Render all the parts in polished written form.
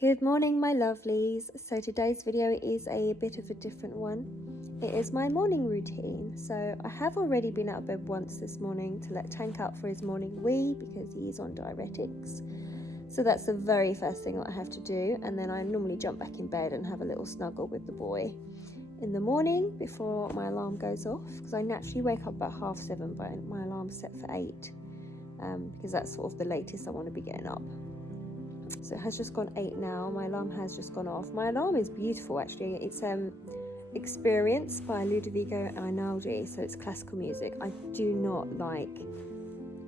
Good morning, my lovelies. So today's video is a bit of a different one. It is my morning routine. So I have already been out of bed once this morning to let Tank out for his morning wee because he's on diuretics. So that's the very first thing that I have to do, and then I normally jump back in bed and have a little snuggle with the boy in the morning before my alarm goes off, because I naturally wake up about 7:30, but my alarm's set for 8 because that's sort of the latest I want to be getting up. So it has just gone 8 now. My alarm has just gone off. My alarm is beautiful, actually. It's Experience by Ludovico Einaudi, so it's classical music. I do not like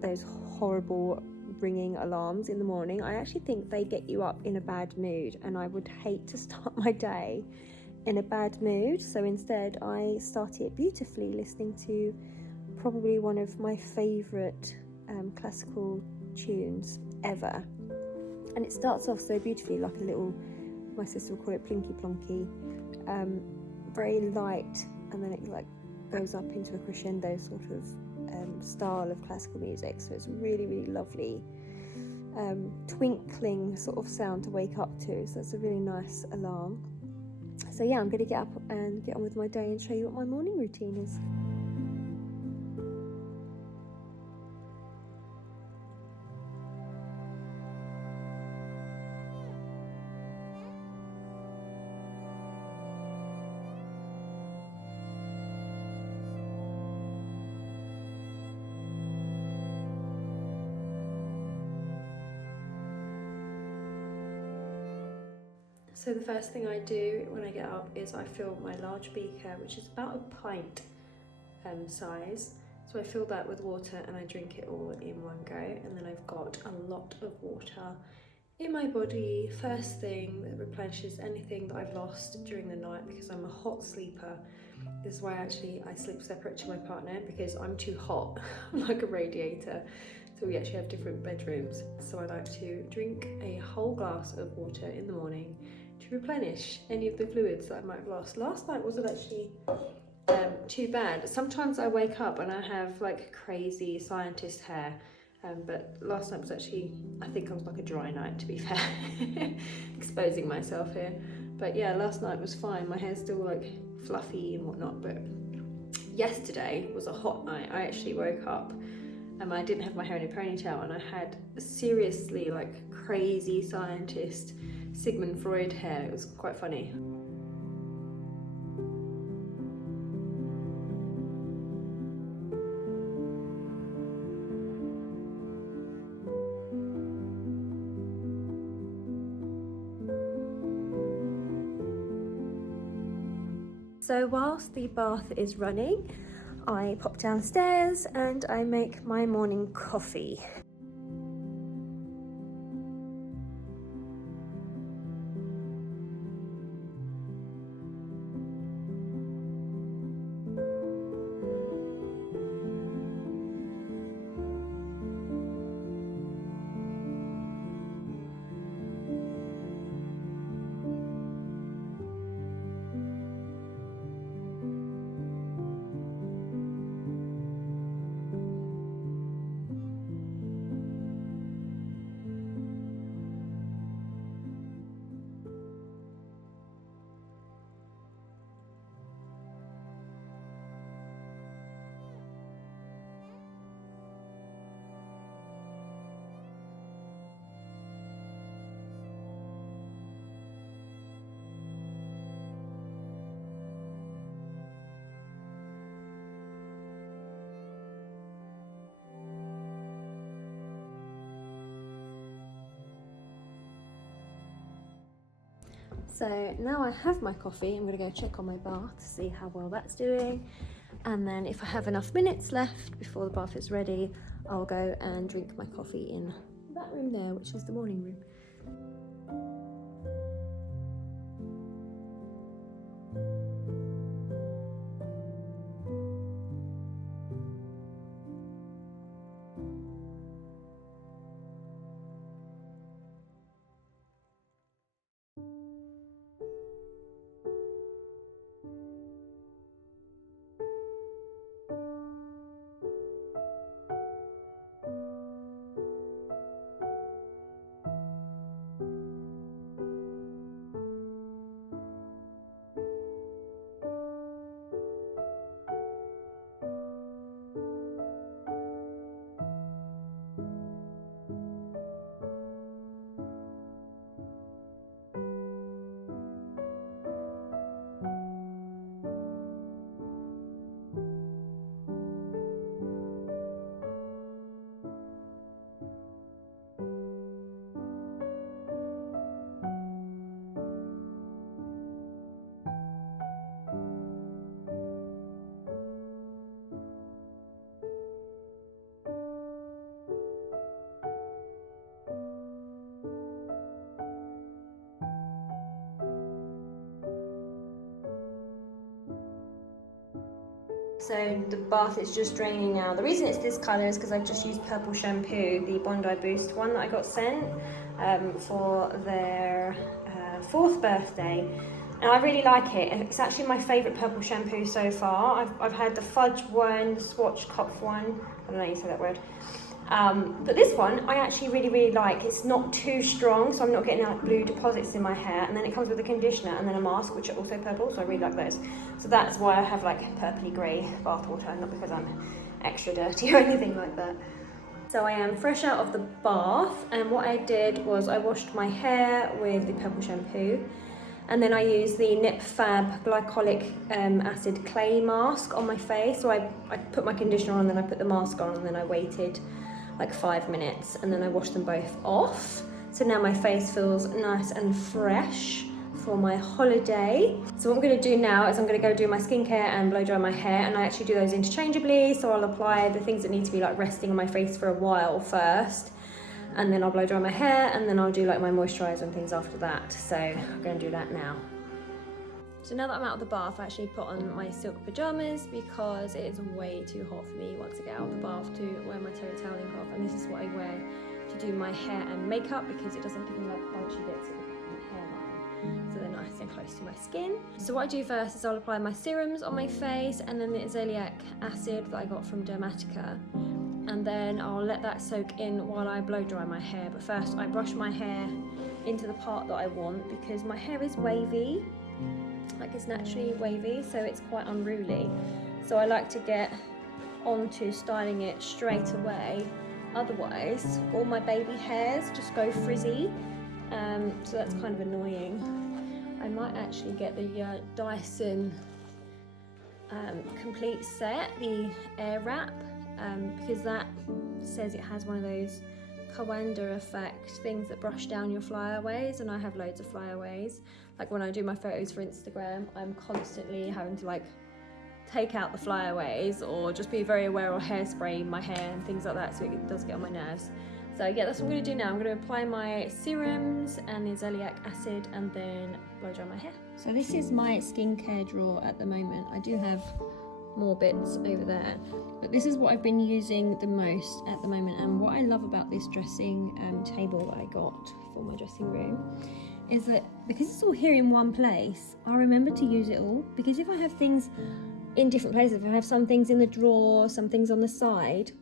those horrible ringing alarms in the morning. I actually think they get you up in a bad mood, and I would hate to start my day in a bad mood. So instead I start it beautifully listening to probably one of my favourite classical tunes ever. And it starts off so beautifully, like a little, my sister would call it plinky plonky, very light, and then it like goes up into a crescendo sort of style of classical music. So it's really, really lovely, twinkling sort of sound to wake up to. So it's a really nice alarm. So yeah, I'm going to get up and get on with my day and show you what my morning routine is. So the first thing I do when I get up is I fill my large beaker, which is about a pint size. So I fill that with water and I drink it all in one go, and then I've got a lot of water in my body first thing that replenishes anything that I've lost during the night, because I'm a hot sleeper. This is why actually I sleep separate to my partner, because I'm too hot. I'm like a radiator. So we actually have different bedrooms. So I like to drink a whole glass of water in the morning to replenish any of the fluids that I might have lost. Last night wasn't actually too bad. Sometimes I wake up and I have like crazy scientist hair, but last night was actually, I think I was like a dry night, to be fair. Exposing myself here. But yeah, last night was fine. My hair's still like fluffy and whatnot, but yesterday was a hot night. I actually woke up and I didn't have my hair in a ponytail, and I had seriously like crazy scientist Sigmund Freud hair. It was quite funny. So whilst the bath is running, I pop downstairs and I make my morning coffee. So now I have my coffee, I'm going to go check on my bath to see how well that's doing, and then if I have enough minutes left before the bath is ready, I'll go and drink my coffee in that room there, which is the morning room. So the bath is just draining now. The reason it's this colour is because I've just used purple shampoo, the Bondi Boost one that I got sent for their 4th birthday. And I really like it. It's actually my favourite purple shampoo so far. I've had the Fudge one, the Swatch Copf one. I don't know how you say that word. But this one I actually really like. It's not too strong, so I'm not getting like blue deposits in my hair, and then it comes with a conditioner and then a mask, which are also purple, so I really like those. So that's why I have like purpley grey bath water, not because I'm extra dirty or anything like that. So I am fresh out of the bath, and what I did was I washed my hair with the purple shampoo, and then I used the Nip Fab glycolic acid clay mask on my face. So I put my conditioner on, and then I put the mask on, and then I waited like 5 minutes, and then I washed them both off. So now my face feels nice and fresh for my holiday. So what I'm going to do now is I'm going to go do my skincare and blow dry my hair, and I actually do those interchangeably. So I'll apply the things that need to be like resting on my face for a while first, and then I'll blow dry my hair, and then I'll do like my moisturiser and things after that. So I'm going to do that now. So now that I'm out of the bath, I actually put on my silk pyjamas because it is way too hot for me once I get out of the bath to wear my terry toweling cloth, and this is what I wear to do my hair and makeup because it doesn't give me like bunchy bits at the hairline, so they're nice and close to my skin. So what I do first is I'll apply my serums on my face, and then the azelaic acid that I got from Dermatica, and then I'll let that soak in while I blow dry my hair. But first I brush my hair into the part that I want because my hair is wavy. Like, it's naturally wavy, so it's quite unruly. So I like to get onto styling it straight away. Otherwise, all my baby hairs just go frizzy. So that's kind of annoying. I might actually get the Dyson Complete Set, the Air Wrap, because that says it has one of those Kawanda effect things that brush down your flyaways, and I have loads of flyaways. Like when I do my photos for Instagram, I'm constantly having to like take out the flyaways or just be very aware of hairspray in my hair and things like that, so it does get on my nerves. So yeah, that's what I'm going to do now. I'm going to apply my serums and the azelaic acid and then blow dry my hair. So this is my skincare drawer at the moment. I do have more bits over there, but this is what I've been using the most at the moment. And what I love about this dressing table that I got for my dressing room is that because it's all here in one place, I remember to use it all. Because if I have things in different places, if I have some things in the drawer, some things on the side,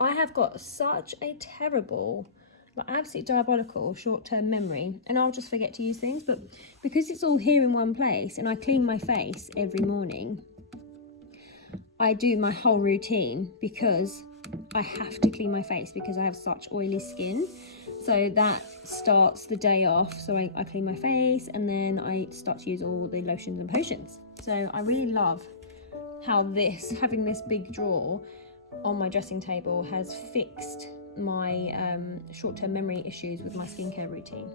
I have got such a terrible, like absolutely diabolical short-term memory, and I'll just forget to use things. But because it's all here in one place and I clean my face every morning, I do my whole routine because I have to clean my face because I have such oily skin. So that starts the day off. So I clean my face, and then I start to use all the lotions and potions. So I really love how having this big drawer on my dressing table has fixed my short-term memory issues with my skincare routine.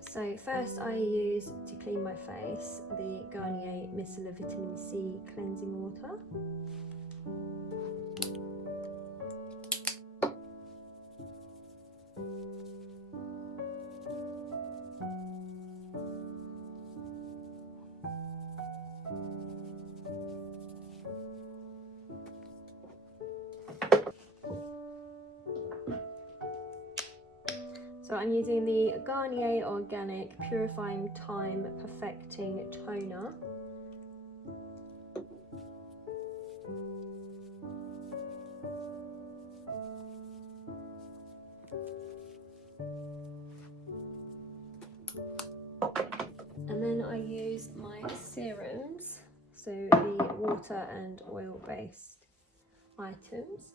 So first I use, to clean my face, the Garnier Micellar Vitamin C Cleansing Water. So I'm using the Garnier Organic Purifying Time Perfecting Toner. And then I use my serums, so the water and oil based items.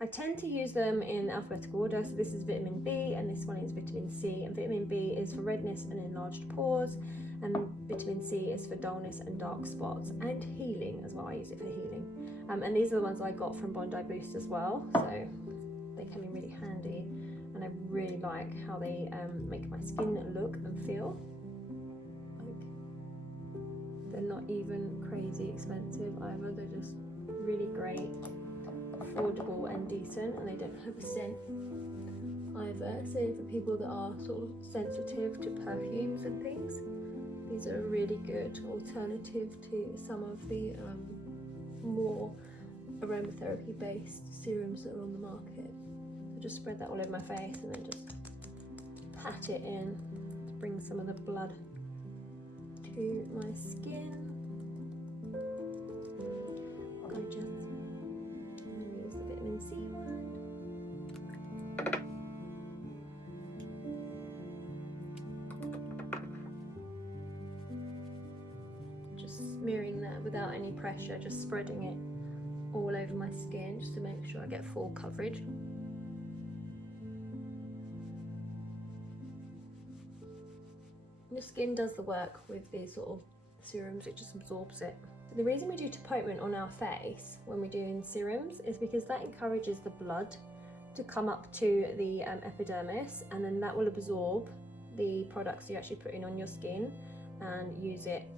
I tend to use them in alphabetical order, so this is vitamin B and this one is vitamin C, and vitamin B is for redness and enlarged pores, and vitamin C is for dullness and dark spots, and healing as well. I use it for healing. And these are the ones I got from Bondi Boost as well, so they come in really handy, and I really like how they make my skin look and feel. Like, they're not even crazy expensive either, they're just really great, affordable and decent, and they don't have a scent either. So for people that are sort of sensitive to perfumes and things, These are a really good alternative to some of the more aromatherapy based serums that are on the market. So just spread that all over my face and then just pat it in to bring some of the blood to my skin. Gorgeous. And then use the vitamin C one. Just smearing that without any pressure, just spreading it all over my skin just to make sure I get full coverage. Your skin does the work with these sort of serums, it just absorbs it. The reason we do topotement on our face when we're doing serums is because that encourages the blood to come up to the epidermis, and then that will absorb the products you actually put in on your skin and use it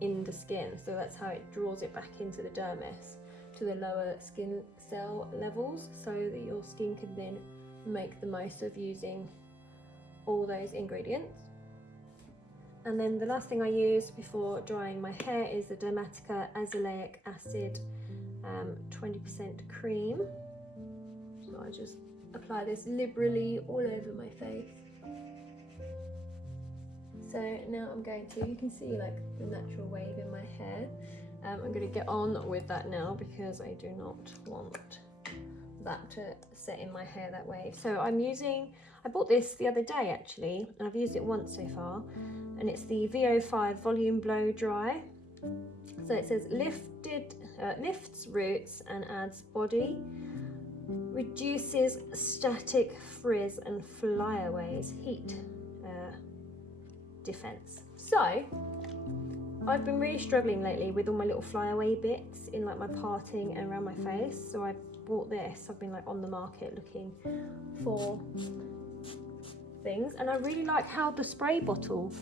in the skin. So that's how it draws it back into the dermis to the lower skin cell levels, so that your skin can then make the most of using all those ingredients. And then the last thing I use before drying my hair is the Dermatica Azelaic Acid 20% cream. So I just apply this liberally all over my face. So now I'm going to, you can see like the natural wave in my hair. I'm going to get on with that now because I do not want that to set in my hair that way. So I bought this the other day actually, and I've used it once so far, and it's the VO5 Volume Blow Dry. So it says lifts roots and adds body, reduces static frizz and flyaways, heat defense. So I've been really struggling lately with all my little flyaway bits in like my parting and around my face, so I bought this. I've been like on the market looking for things, and I really like how the spray bottle,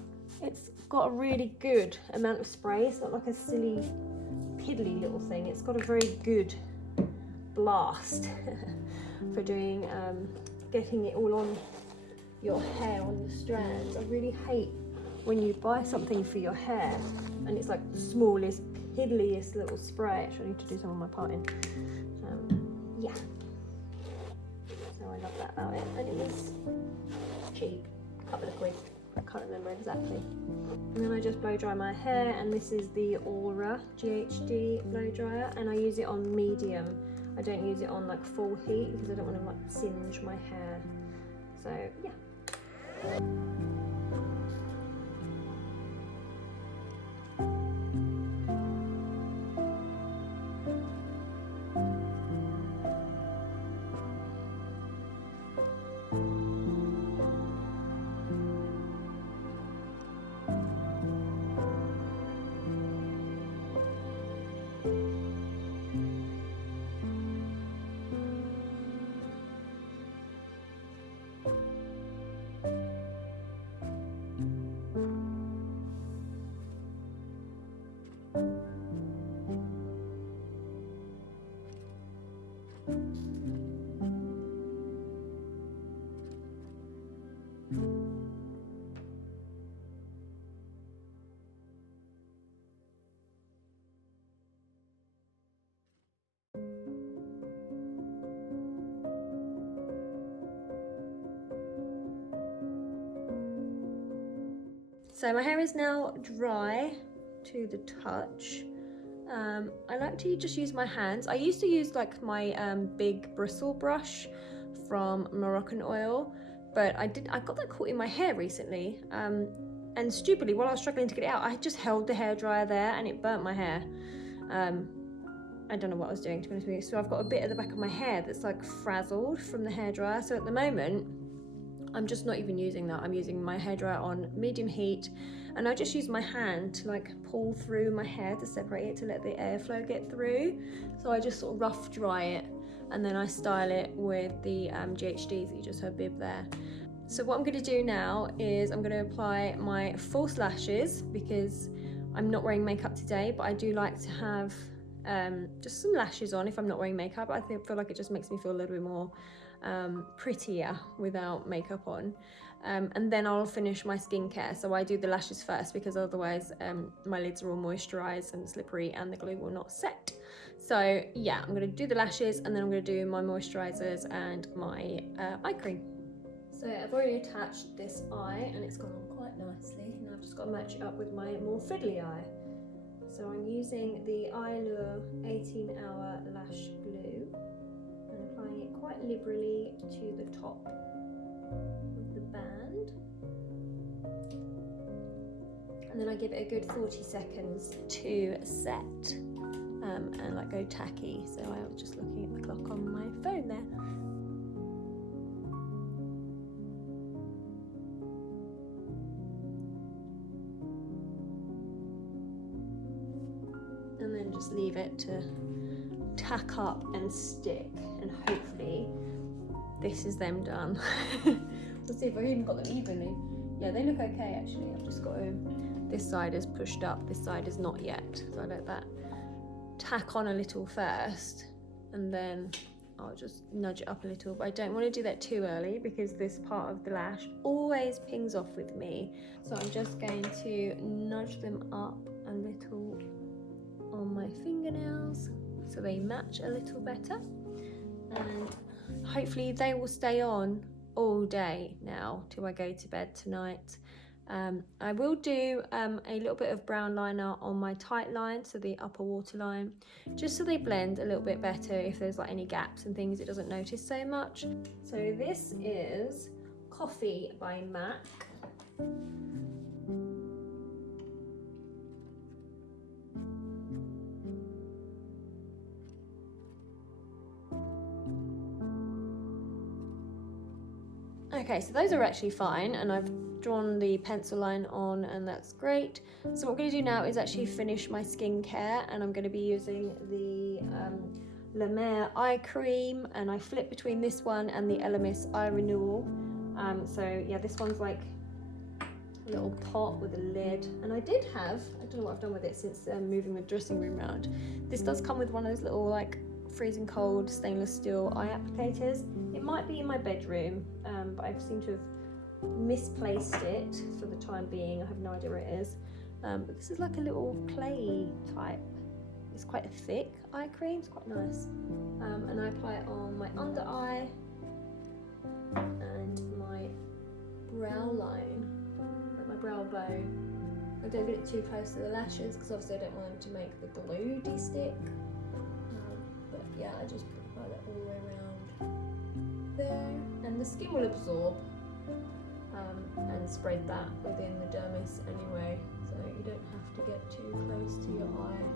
it's got a really good amount of spray. It's not like a silly piddly little thing. It's got a very good blast for doing getting it all on your hair, on the strands. I really hate when you buy something for your hair and it's like the smallest piddliest little spray. Actually I need to do some of my parting. Yeah, so I love that about it, and it was cheap, a couple of quid, I can't remember exactly. And then I just blow dry my hair, and this is the Aura GHD blow dryer, and I use it on medium. I don't use it on like full heat because I don't want to like singe my hair. So yeah. So my hair is now dry to the touch. I like to just use my hands. I used to use like my big bristle brush from Moroccan Oil, but I got that caught in my hair recently, and stupidly while I was struggling to get it out, I just held the hairdryer there and it burnt my hair. I don't know what I was doing, to be honest with you. So I've got a bit at the back of my hair that's like frazzled from the hairdryer. So at the moment I'm just not even using that. I'm using my hairdryer on medium heat, and I just use my hand to like pull through my hair to separate it, to let the airflow get through. So I just sort of rough dry it, and then I style it with the GHDs that you just heard bib there. So what I'm going to do now is I'm going to apply my false lashes, because I'm not wearing makeup today, but I do like to have just some lashes on if I'm not wearing makeup. I feel like it just makes me feel a little bit more prettier without makeup on. and then I'll finish my skincare. So I do the lashes first because otherwise my lids are all moisturized and slippery and the glue will not set. So yeah, I'm gonna do the lashes and then I'm gonna do my moisturizers and my eye cream. So I've already attached this eye and it's gone on quite nicely. Now I've just got to match it up with my more fiddly eye. So I'm using the Eyelure 18-hour lash glue and applying it quite liberally to the top of the band. And then I give it a good 40 seconds to set and like go tacky. So I was just looking at the clock on my phone there. And then just leave it to tack up and stick, and hopefully this is them done. We'll see if I've even got them evenly. Yeah, they look okay actually. I've just got to, this side is pushed up, this side is not yet. So I let that tack on a little first and then I'll just nudge it up a little, but I don't want to do that too early because this part of the lash always pings off with me. So I'm just going to nudge them up a little on my fingernails so they match a little better, and hopefully they will stay on all day now till I go to bed tonight. I will do a little bit of brown liner on my tight line, so the upper waterline, just so they blend a little bit better. If there's like any gaps and things, it doesn't notice so much. So this is Coffee by MAC. Okay, so those are actually fine, and I've drawn the pencil line on and that's great. So what I'm going to do now is actually finish my skincare, and I'm going to be using the La Mer eye cream, and I flip between this one and the Elemis eye renewal. So yeah, this one's like a little pot with a lid, and I don't know what I've done with it since moving the dressing room around. This does come with one of those little like freezing cold stainless steel eye applicators. It might be in my bedroom, but I seem to have misplaced it for the time being. I have no idea where it is. But this is like a little clay type. It's quite a thick eye cream. It's quite nice. And I apply it on my under eye and my brow line, like my brow bone. I don't get it too close to the lashes because obviously I don't want them to make the glue de-stick. But yeah, I just apply that all the way around there, and the skin will absorb and spread that within the dermis anyway, so you don't have to get too close to your eye,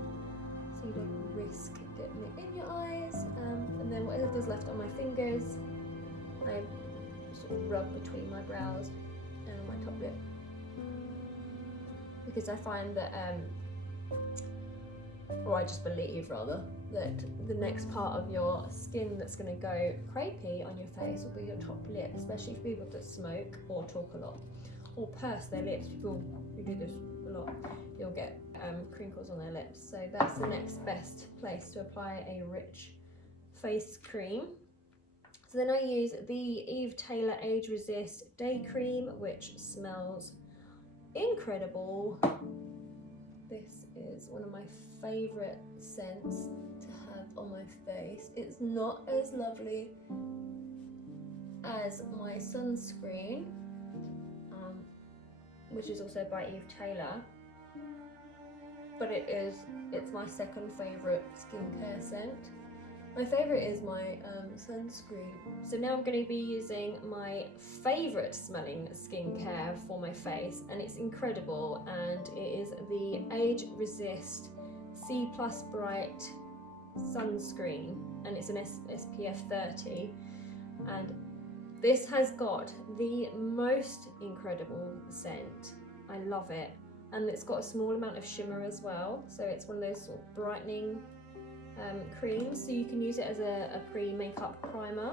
so you don't risk getting it in your eyes. And then whatever's left on my fingers, I sort of rub between my brows and my top lip, because I find that or I just believe rather, that the next part of your skin that's going to go crepey on your face will be your top lip, especially for people that smoke or talk a lot or purse their lips. People who do this a lot, you'll get crinkles on their lips. So that's the next best place to apply a rich face cream. So then I use the Eve Taylor Age Resist Day Cream, which smells incredible. This is one of my favourite scents to have on my face. It's not as lovely as my Sunscreen, which is also by Eve Taylor, but it's my second favourite skincare scent. My favourite is my Sunscreen. So now I'm going to be using my favourite smelling skincare for my face, and it's incredible, and it is the Age Resist C+ Bright Sunscreen, and it's an SPF 30, and this has got the most incredible scent. I love it, and it's got a small amount of shimmer as well, so it's one of those sort of brightening creams, so you can use it as a pre-makeup primer.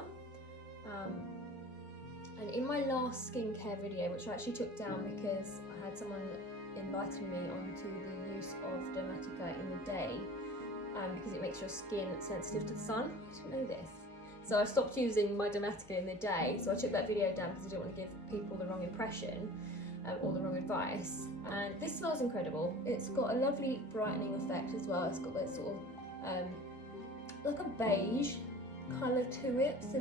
And in my last skincare video, which I actually took down because I had someone inviting me onto the use of Dermatica in the day, because it makes your skin sensitive to the sun. I didn't know this. So I stopped using my Dometica in the day, so I took that video down because I didn't want to give people the wrong impression or the wrong advice. And this smells incredible. It's got a lovely brightening effect as well. It's got that sort of like a beige colour to it, so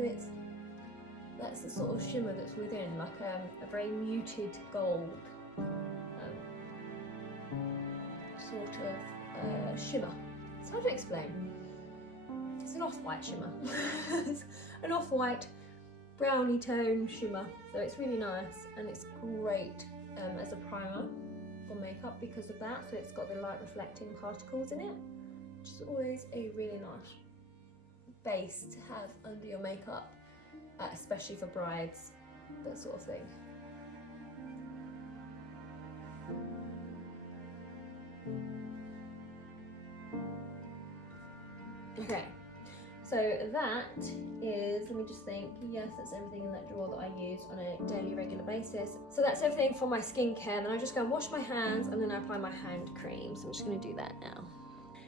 that's the sort of shimmer that's within, like a very muted gold sort of shimmer. It's hard to explain. It's an off-white shimmer. It's an off-white browny tone shimmer, so it's really nice, and it's great as a primer for makeup because of that. So it's got the light reflecting particles in it, which is always a really nice base to have under your makeup, especially for brides, that sort of thing. Okay, so that is, let me just think, yes, that's everything in that drawer that I use on a daily regular basis. So that's everything for my skincare, and then I just go and wash my hands, and then I apply my hand cream. So I'm just going to do that now.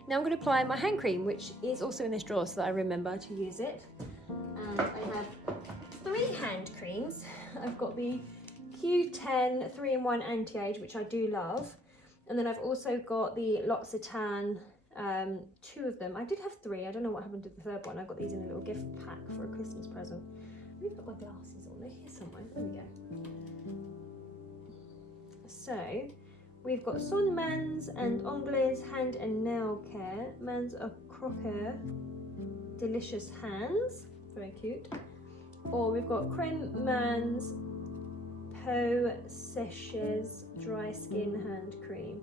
Now I'm going to apply my hand cream, which is also in this drawer so that I remember to use it. And I have 3 hand creams. I've got the Q10 3-in-1 anti-age, which I do love. And then I've also got the L'Occitane, 2 of them. I did have 3, I don't know what happened to the 3rd one. I got these in a little gift pack for a Christmas present. I've got my glasses on, they're here somewhere, there we go. So, we've got Son Mans and Ongles Hand and Nail Care. Mans a Croqueur Delicious Hands, very cute. Or we've got Creme Mans Peau Sèches Dry Skin Hand Cream.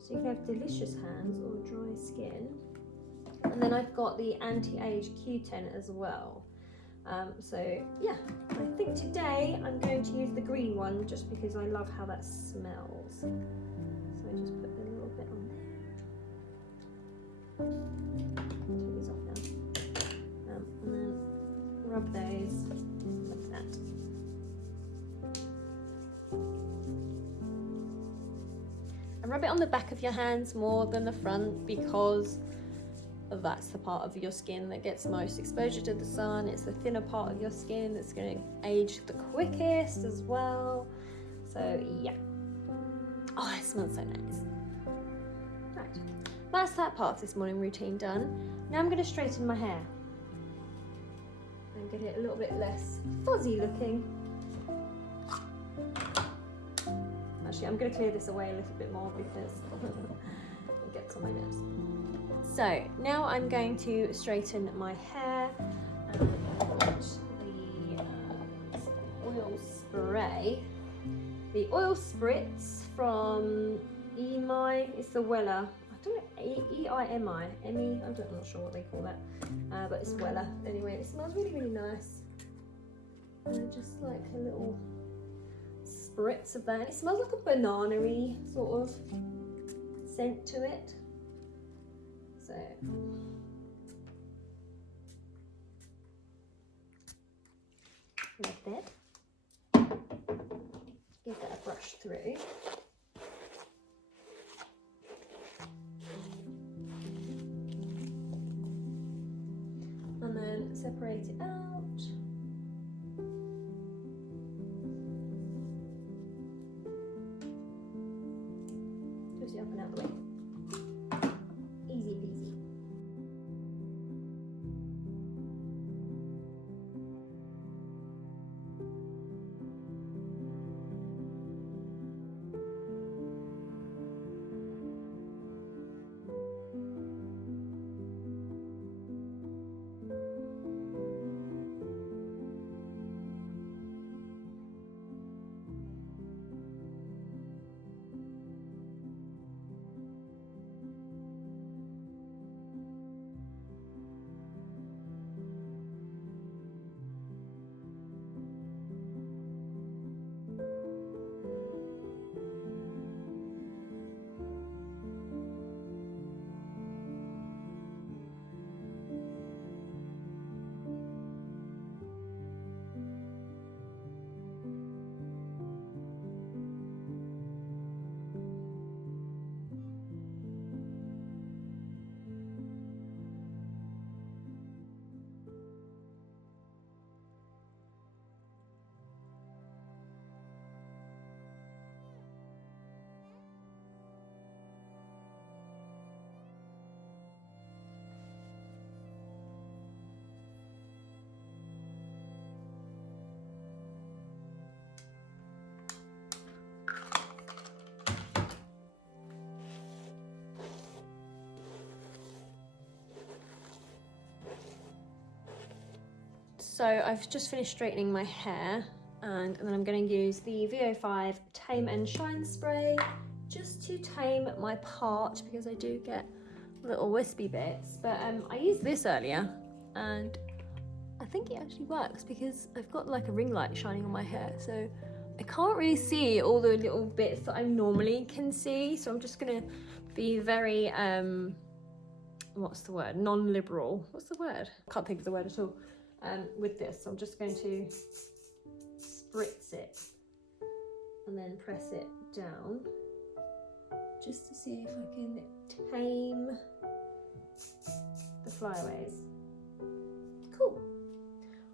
So you can have delicious hands or dry skin. And then I've got the anti-age Q10 as well. So yeah, I think today I'm going to use the green one just because I love how that smells. So I just put a little bit on there. Take these off now. And then rub those like that. And rub it on the back of your hands more than the front because that's the part of your skin that gets most exposure to the sun. It's the thinner part of your skin that's going to age the quickest as well. So yeah. Oh, it smells so nice. Right, that's that part of this morning routine done. Now I'm going to straighten my hair and get it a little bit less fuzzy looking. Actually, I'm going to clear this away a little bit more because it gets on my nerves. So now I'm going to straighten my hair, and I've got the oil spray, the oil spritz from EMI. It's the Weller. I don't know, E-I-M-I, M-E, I'm not sure what they call that, but it's Weller. Anyway, it smells really, really nice. And just like a little spritz of that. It smells like a banana-y sort of scent to it. So like that. Give that a brush through. And then separate it out. Twist it up and out the way. Easy peasy. So I've just finished straightening my hair, and then I'm going to use the VO5 Tame and Shine spray just to tame my part, because I do get little wispy bits. But I used this earlier and I think it actually works, because I've got like a ring light shining on my hair, so I can't really see all the little bits that I normally can see. So I'm just gonna be very what's the word, non-liberal, what's the word, can't think of the word at all, with this. So I'm just going to spritz it and then press it down just to see if I can tame the flyaways. Cool.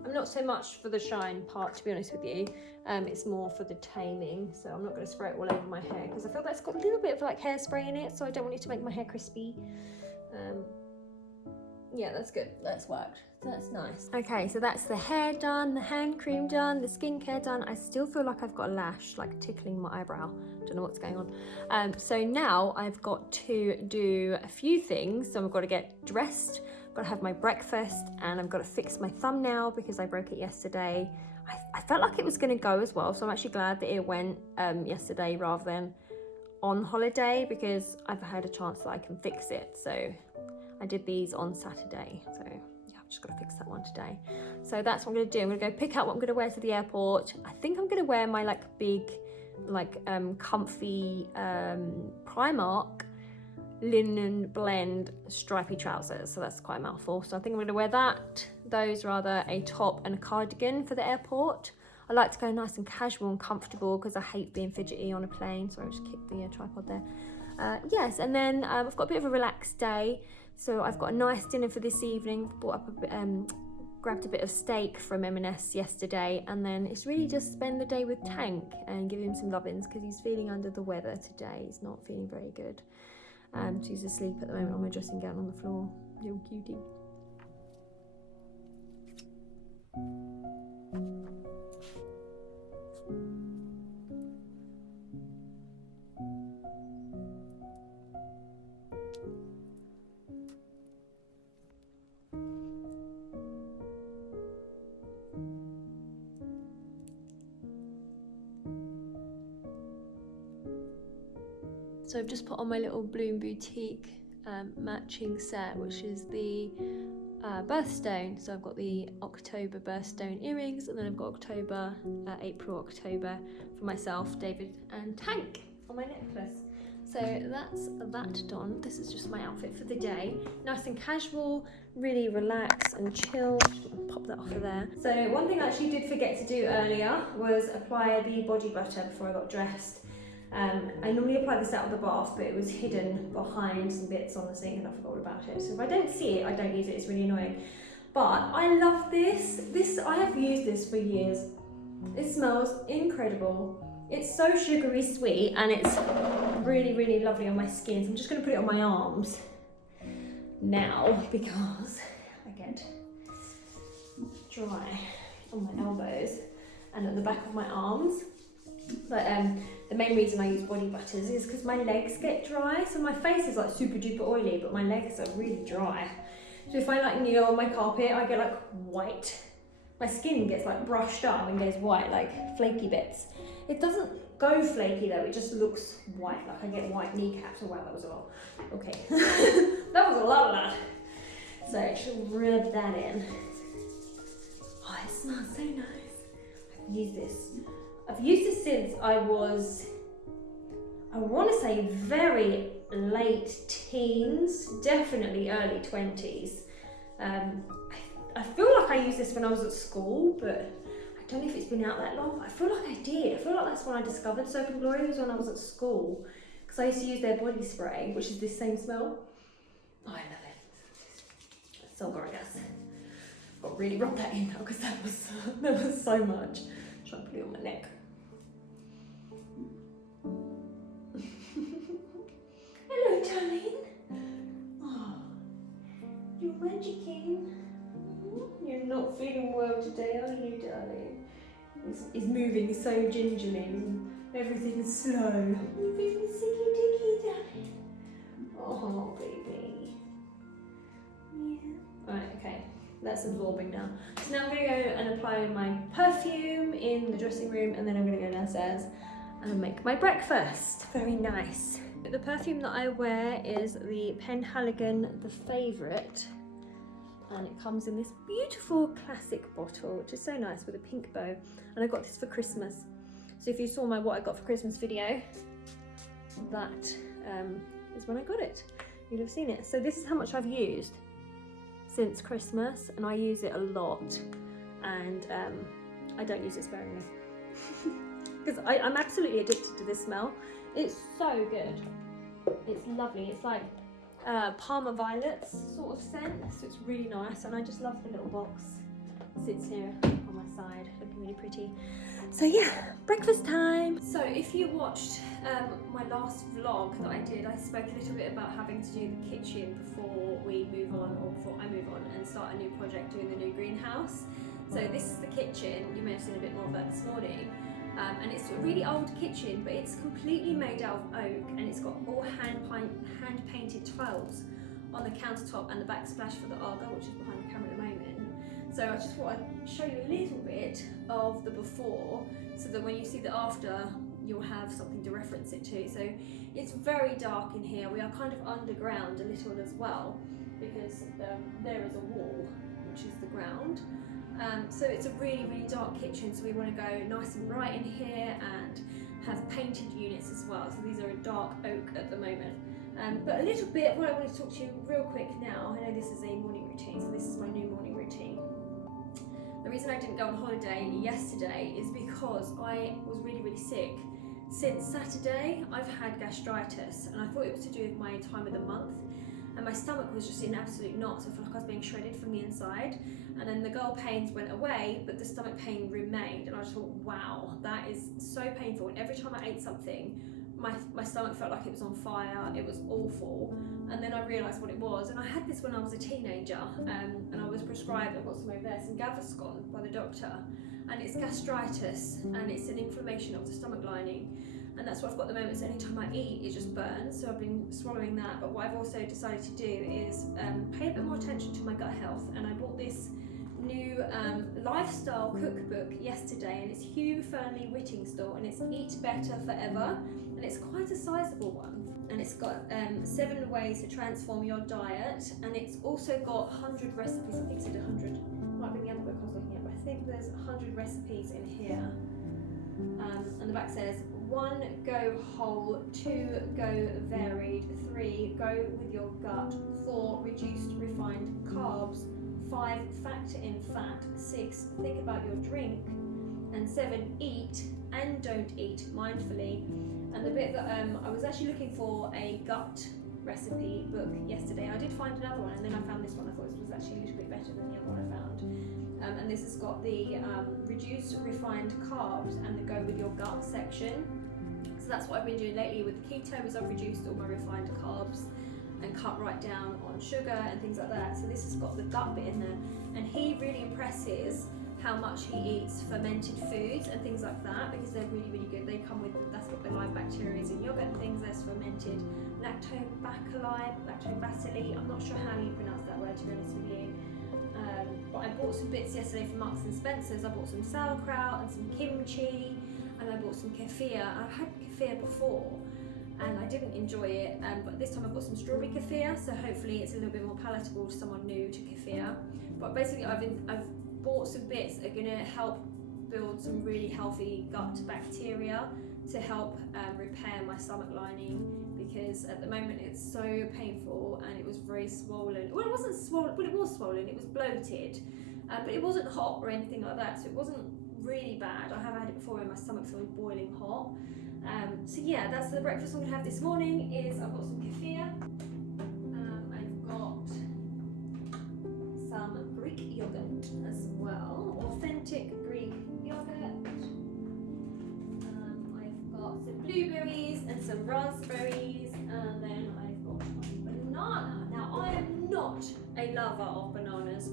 I'm not so much for the shine part, to be honest with you. It's more for the taming, so I'm not going to spray it all over my hair, because I feel that's got a little bit of like hairspray in it, so I don't want it to make my hair crispy. Yeah, that's good. That's worked. That's nice. Okay, so that's the hair done, the hand cream done, the skincare done. I still feel like I've got a lash like tickling my eyebrow. Don't know what's going on. So now I've got to do a few things. So I've got to get dressed, I've got to have my breakfast, and I've got to fix my thumbnail because I broke it yesterday. I felt like it was going to go as well, so I'm actually glad that it went yesterday rather than on holiday, because I've had a chance that I can fix it. So I did these on Saturday, so yeah, I've just got to fix that one today. So that's what I'm going to do. I'm going to go pick out what I'm going to wear to the airport. I think I'm going to wear my like big, like comfy Primark linen blend stripy trousers. So that's quite a mouthful. So I think I'm going to wear those rather, a top and a cardigan for the airport. I like to go nice and casual and comfortable because I hate being fidgety on a plane. So I just kicked the tripod there. Yes, and then I've got a bit of a relaxed day. So I've got a nice dinner for this evening. Bought up a bit, grabbed a bit of steak from M&S yesterday, and then it's really just spend the day with Tank and give him some lovins because he's feeling under the weather today. He's not feeling very good. So he's asleep at the moment on my dressing gown on the floor. Little cutie. So I've just put on my little Bloom Boutique matching set, which is the birthstone. So I've got the October birthstone earrings, and then I've got April, October for myself, David and Tank on my necklace. So that's that done. This is just my outfit for the day. Nice and casual, really relax and chill. Pop that off of there. So one thing I actually did forget to do earlier was apply the body butter before I got dressed. I normally apply this out of the bath, but it was hidden behind some bits on the sink and I forgot all about it. So if I don't see it, I don't use it. It's really annoying. But I love this. I have used this for years. It smells incredible. It's so sugary sweet, and it's really, really lovely on my skin. So I'm just going to put it on my arms now because I get dry on my elbows and at the back of my arms. But the main reason I use body butters is because my legs get dry. So my face is like super duper oily, but my legs are really dry. So if I like kneel on my carpet, I get like white. My skin gets like brushed up and goes white, like flaky bits. It doesn't go flaky though, it just looks white, like I get white kneecaps. Oh wow, that was a lot. Okay, that was a lot of that. So I should rub that in. Oh, it smells so nice. I've used this since I was, I want to say very late teens, definitely early 20s. I feel like I used this when I was at school, but I don't know if it's been out that long, but I feel like I did. I feel like that's when I discovered Soap and Glory, was when I was at school, because I used to use their body spray, which is this same smell. Oh, I love it. It's so gorgeous. I've got to really rub that in now because that was so much. I'm trying to put it on my neck. Hello, darling. Oh, you're magiking. You're not feeling well today, are you, darling? He's moving so gingerly and everything's slow. You're feeling sicky dicky, darling. Oh, baby. Yeah. Right, okay. that's absorbing now. So now I'm going to go and apply my perfume in the dressing room, and then I'm going to go downstairs and make my breakfast. Very nice. The perfume that I wear is the Penhaligon The Favourite, and it comes in this beautiful classic bottle, which is so nice with a pink bow, and I got this for Christmas. So if you saw my what I got for Christmas video, that is when I got it. You'll have seen it. So this is how much I've used since Christmas, and I use it a lot, and I don't use it sparingly because I'm absolutely addicted to this smell. It's so good. It's lovely. It's like Parma Violets sort of scent, so it's really nice, and I just love the little box. It sits here on my side, looking really pretty. So yeah, breakfast time. So if you watched my last vlog that I did, I spoke a little bit about having to do the kitchen before we move on, or before I move on and start a new project doing the new greenhouse. So this is the kitchen. You may have seen a bit more of that this morning. And it's a really old kitchen, but it's completely made out of oak, and it's got all hand-painted tiles on the countertop and the backsplash for the Arga, which is behind the camera at the moment. So I just thought I'd show you a little bit of the before, so that when you see the after, you'll have something to reference it to. So it's very dark in here. We are kind of underground a little as well, because there is a wall, which is the ground. So it's a really, really dark kitchen, so we want to go nice and bright in here and have painted units as well. So these are a dark oak at the moment. But a little bit, what I want to talk to you real quick now, I know this is a morning routine, so this is my new morning routine. The reason I didn't go on holiday yesterday is because I was really, really sick. Since Saturday, I've had gastritis, and I thought it was to do with my time of the month. And my stomach was just in absolute knots. I felt like I was being shredded from the inside. And then the gall pains went away, but the stomach pain remained. And I just thought, wow, that is so painful. And every time I ate something, my stomach felt like it was on fire. It was awful. And then I realised what it was. And I had this when I was a teenager. And I was prescribed, I've got some over there, some Gaviscon by the doctor. And it's gastritis, and it's an inflammation of the stomach lining. And that's what I've got at the moment, so anytime I eat, it just burns, so I've been swallowing that. But what I've also decided to do is pay a bit more attention to my gut health, and I bought this new lifestyle cookbook yesterday, and it's Hugh Fearnley Whittingstall, and it's Eat Better Forever, and it's quite a sizable one. And it's got 7 ways to transform your diet, and it's also got 100 recipes. I think it said 100, might be the other book I was looking at, but I think there's 100 recipes in here. And the back says, 1, go whole, 2, go varied, 3, go with your gut, 4, reduced refined carbs, 5, factor in fat, 6, think about your drink, and 7, eat and don't eat mindfully. And the bit that I was actually looking for a gut recipe book yesterday. I did find another one, and then I found this one. I thought this was actually a little bit better than the other one I found. And this has got the reduce refined carbs and the go with your gut section. So that's what I've been doing lately with the keto, is I've reduced all my refined carbs and cut right down on sugar and things like that. So this has got the gut bit in there, and he really impresses how much he eats fermented foods and things like that, because they're really, really good. They come with, that's got the live bacteria in yogurt and things. There's fermented lactobacilli. I'm not sure how you pronounce that word, to be honest with you. But I bought some bits yesterday from Marks and Spencer's. I bought some sauerkraut and some kimchi, and I bought some kefir. I've had kefir before and I didn't enjoy it, but this time I've got some strawberry kefir, so hopefully it's a little bit more palatable to someone new to kefir. But basically I've bought some bits that are going to help build some really healthy gut bacteria to help repair my stomach lining, because at the moment it's so painful and it was very swollen. Well, it wasn't swollen, well, it was swollen, it was bloated, but it wasn't hot or anything like that, so it wasn't really bad. I have had it before and my stomach feels boiling hot. So yeah, that's the breakfast I'm going to have this morning. Is I've got some kefir, I've got some Greek yogurt as well, authentic Greek yogurt. I've got some blueberries and some raspberries, and then I've got my banana. Now I am not a lover of bananas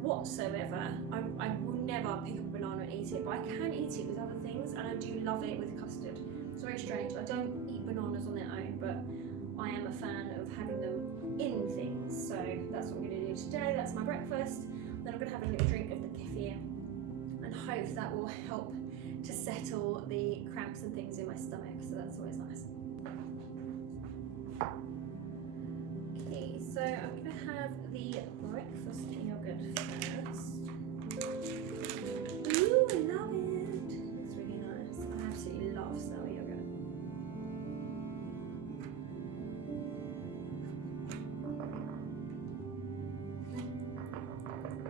whatsoever. I will never pick up a banana and eat it, but I can eat it with other things, and I do love it with custard. It's very strange. I don't eat bananas on their own, but I am a fan of having them in things. So that's what I'm going to do today. That's my breakfast. Then I'm going to have a little drink of the kefir and hope that will help to settle the cramps and things in my stomach, so that's always nice. Okay, so I'm going to have the breakfast yogurt first. Ooh, I love it! It's really nice. I absolutely love sour yogurt.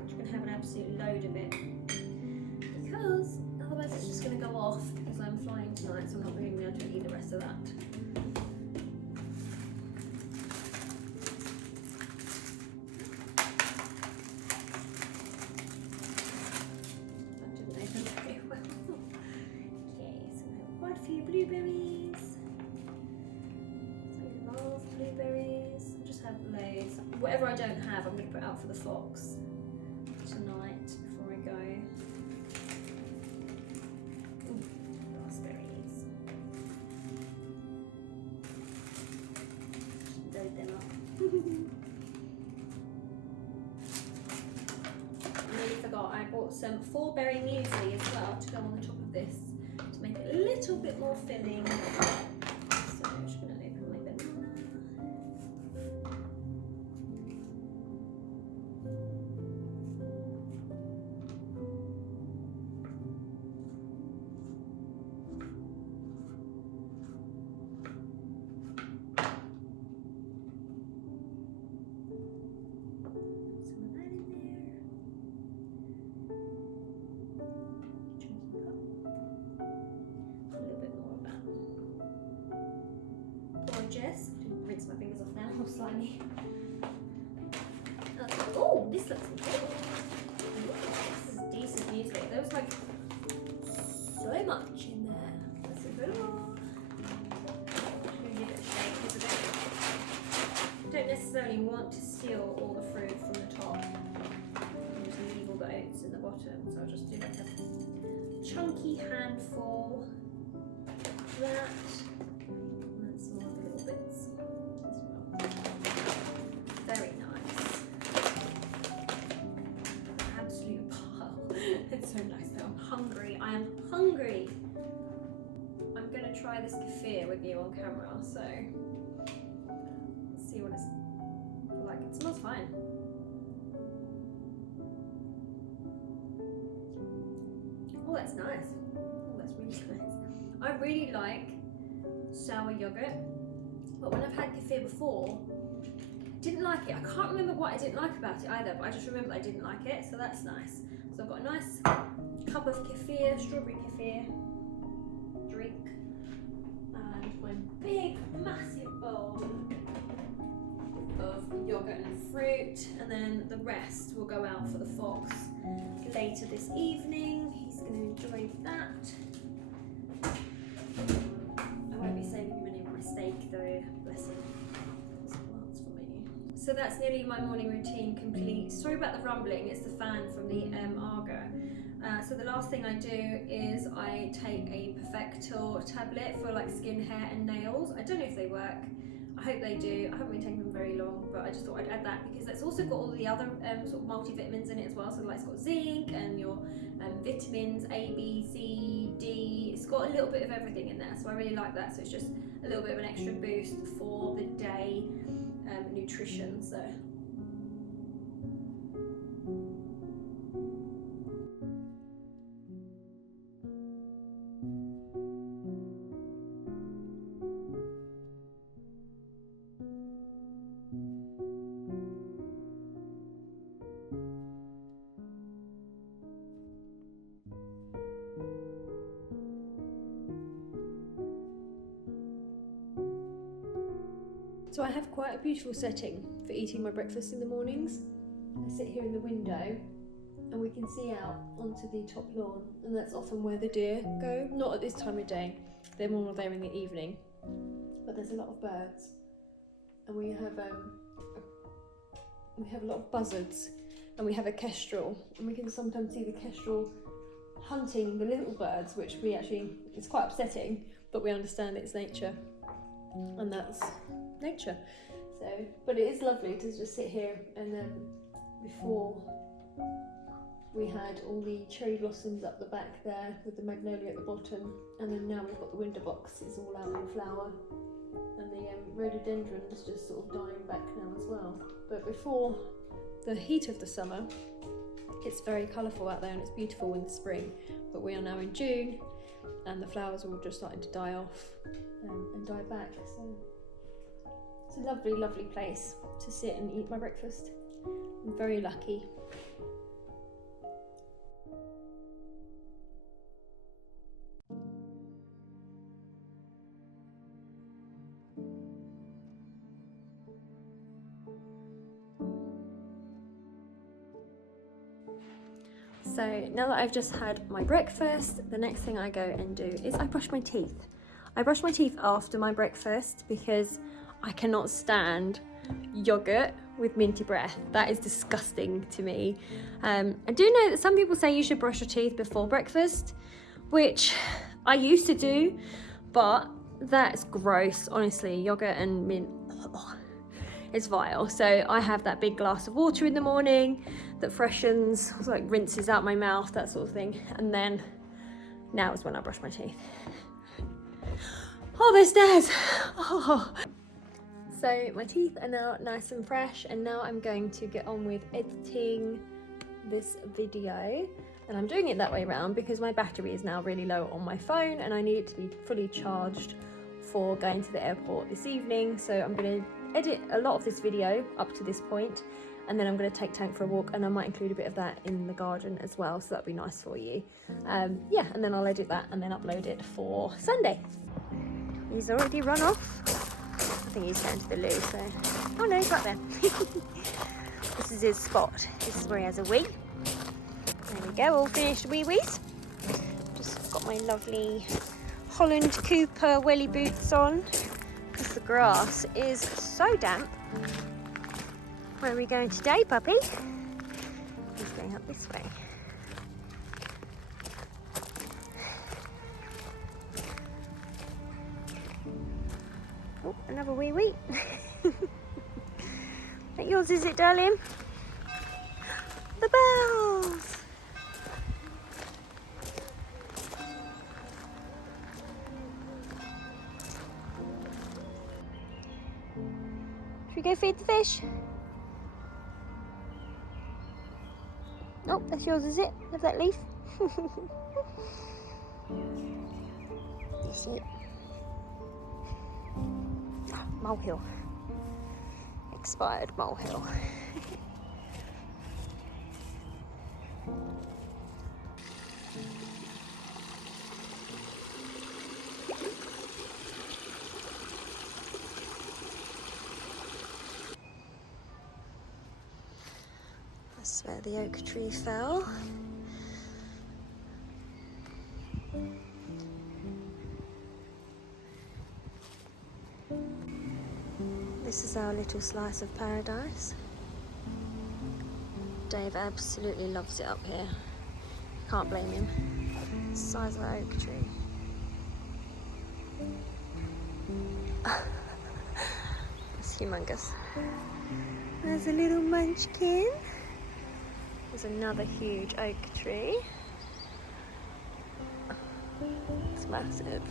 I'm going to have an absolute load of it, because otherwise it's just going to go off, because I'm flying tonight, so I'm not really going to be able to eat the rest of that. Blueberries. I love blueberries. I'll just have loads. Whatever I don't have, I'm going to put out for the fox tonight before I go. Ooh, raspberries. Load them up. I nearly forgot, I bought some 4-berry muesli as well to go on the top of this, to make it a little bit more filling. So I'm just going to open my banana. Some of that in there. Gorgeous. Rinse my fingers off now, slightly. Oh, this looks good. This is decent muesli. There was like so much in there. That's a good one. I'm going to give it a shake because I don't necessarily want to steal all the fruit from the top and just leave all the oats in the bottom. So I'll just do like a chunky handful of that. Very nice. Absolute pile. It's so nice though. I'm hungry. I am hungry. I'm going to try this kefir with you on camera, so let's see what it's like. It smells fine. Oh, that's nice. Oh, that's really nice. I really like sour yogurt, but when I've had kefir before, didn't like it. I can't remember what I didn't like about it either, but I just remember I didn't like it, so that's nice. So I've got a nice cup of kefir, strawberry kefir drink, and my big, massive bowl of yogurt and fruit, and then the rest will go out for the fox later this evening. He's going to enjoy that. I won't be saving him any of my steak though, bless him. So that's nearly my morning routine complete. Sorry about the rumbling, it's the fan from the Argo. So the last thing I do is I take a Perfector tablet for like skin, hair and nails. I don't know if they work. I hope they do. I haven't been taking them very long, but I just thought I'd add that because it's also got all the other sort of multivitamins in it as well. So like it's got zinc and your vitamins A, B, C, D. It's got a little bit of everything in there, so I really like that. So it's just a little bit of an extra boost for the day nutrition. So. So I have quite a beautiful setting for eating my breakfast in the mornings. I sit here in the window and we can see out onto the top lawn, and that's often where the deer go. Not at this time of day, they're more there in the evening, but there's a lot of birds, and we have a lot of buzzards, and we have a kestrel, and we can sometimes see the kestrel hunting the little birds, which it's quite upsetting, but we understand it's nature, and that's nature. So, but it is lovely to just sit here and before we had all the cherry blossoms up the back there with the magnolia at the bottom, and then now we've got the winter box is all out in flower, and the rhododendron's just sort of dying back now as well. But before the heat of the summer, it's very colourful out there and it's beautiful in the spring, but we are now in June and the flowers are all just starting to die off and die back, so it's a lovely, lovely place to sit and eat my breakfast. I'm very lucky. So now that I've just had my breakfast, the next thing I go and do is I brush my teeth. I brush my teeth after my breakfast because I cannot stand yogurt with minty breath. That is disgusting to me. I do know that some people say you should brush your teeth before breakfast, which I used to do, but that's gross, honestly. Yogurt and mint, it's vile. So I have that big glass of water in the morning that freshens, like rinses out my mouth, that sort of thing. And then now is when I brush my teeth. Oh, there's stairs. Oh. So my teeth are now nice and fresh, and now I'm going to get on with editing this video. And I'm doing it that way around because my battery is now really low on my phone and I need it to be fully charged for going to the airport this evening. So I'm going to edit a lot of this video up to this point, and then I'm going to take Tank for a walk, and I might include a bit of that in the garden as well, so that'd be nice for you. Yeah, and then I'll edit that and then upload it for Sunday. He's already run off. I think he's going to the loo, so... Oh no, he's right there. This is his spot. This is where he has a wee. There we go, all finished wee-wees. Just got my lovely Holland Cooper welly boots on, because the grass is so damp. Where are we going today, puppy? He's going up this way. Oh, another wee wee. That yours, is it, darling? The bells! Should we go feed the fish? Oh, that's yours, is it? Have that leaf? That's it. Oh, molehill. Expired molehill. That's where the oak tree fell. This is our little slice of paradise. Dave absolutely loves it up here. Can't blame him. The size of that oak tree. It's humongous. There's a little munchkin. There's another huge oak tree. It's massive.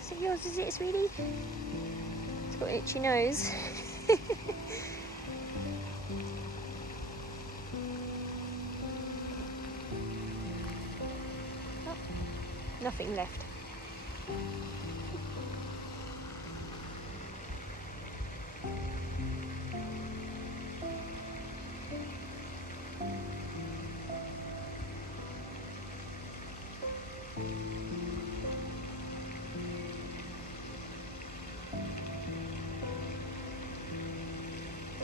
Is it yours, is it, sweetie? It's got an itchy nose. Oh, nothing left.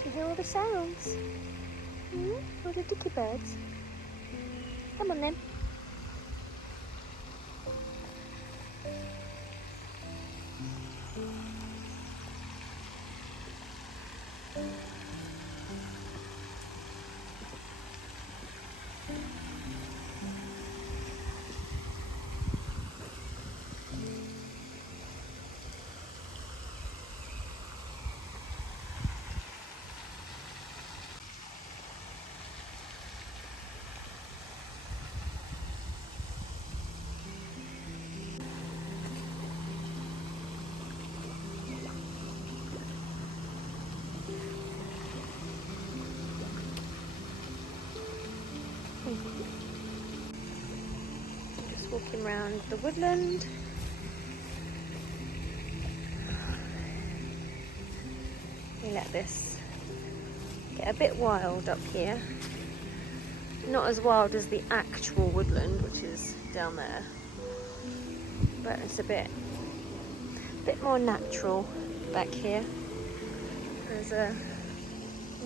You hear all the sounds? All the dicky birds. Come on then. Just walking around the woodland. We let this get a bit wild up here. Not as wild as the actual woodland, which is down there, but it's a bit more natural back here. There's a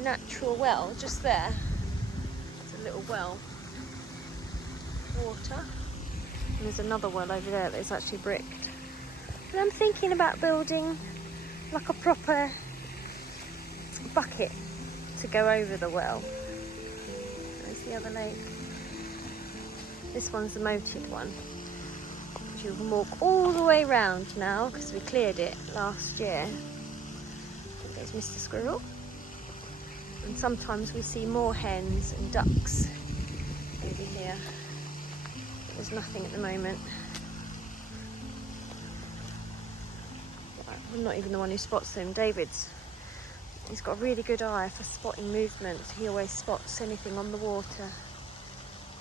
natural well just there. It's a little well, water, and there's another well over there that's actually bricked. But I'm thinking about building like a proper bucket to go over the well. There's the other lake. This one's the moated one. You can walk all the way round now because we cleared it last year. There's Mr. Squirrel. And sometimes we see more hens and ducks over here. There's nothing at the moment. I'm not even the one who spots them. He's got a really good eye for spotting movement. He always spots anything on the water.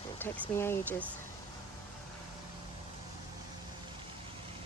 It takes me ages.